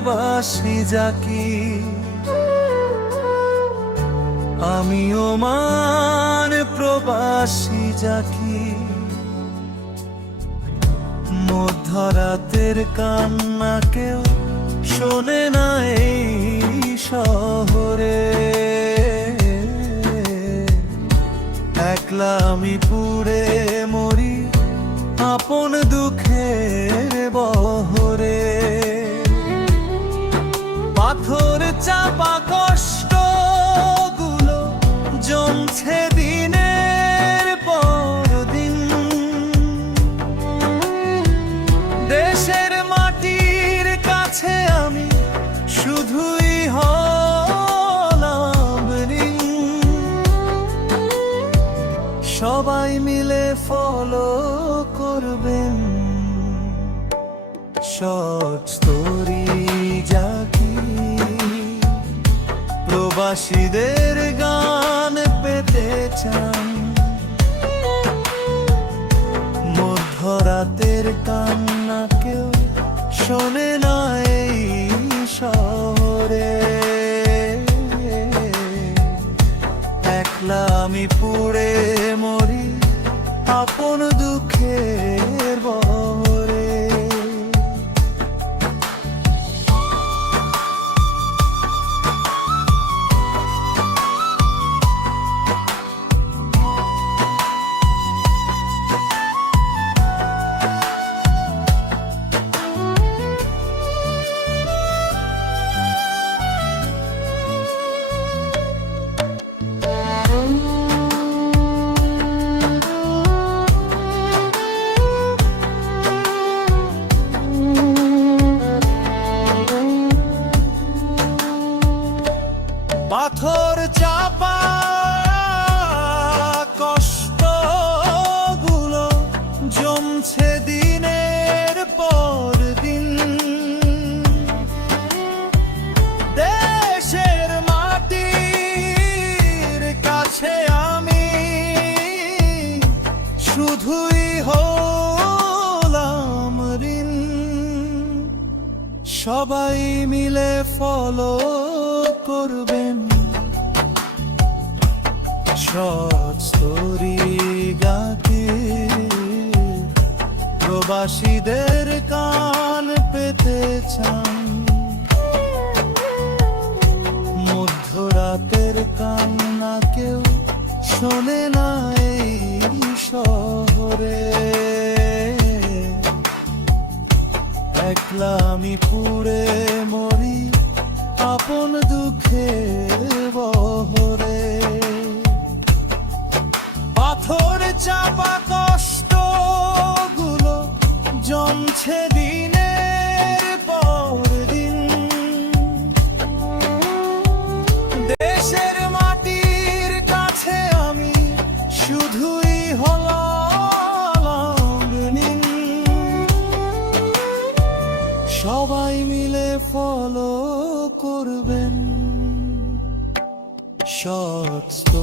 প্রবাসী জাকি, আমি ওমান প্রবাসী জাকি। মধ্যরাতের কান্না কেউ শোনে না এই শহরে, একলা আমি পুড়ে মরি আপন দুঃখের বহরে। পাথর চাপা কষ্ট গুলো জমছে দিনের পর দিন, দেশের মাটির কাছে আমি শুধুই হলাম ঋণ। সবাই মিলে ফলো করবেন শর্ট স্টোরি জাকি, প্রবাসীদের গান পেতে চান। মধ্যরাতের কান্না কেউ শোনে না এই শহরে, একলা আমি পুড়ে মরি আপন দুঃখের বহরে। পাথর চাপা কষ্ট গুলো জমছে দিনের পর দিন, দেশের মাটির কাছে আমি শুধুই হলাম ঋণ। সবাই মিলে ফলো করবেন শর্ট স্টোরি গাকে, প্রবাসীদের কান পেতে চান। মধ্যরাতের কান্না কেউ শোনে না এই শহরে, একলা আমি পুড়ে মরি আপন দুঃখের বহরে। পাথর চাপা কষ্ট গুলো জমছে দিনের পর দিন, দেশের মাটির কাছে আমি শুধুই হলাম ঋণ। সবাই মিলে ফলো করবেন শর্ট স্টোরি।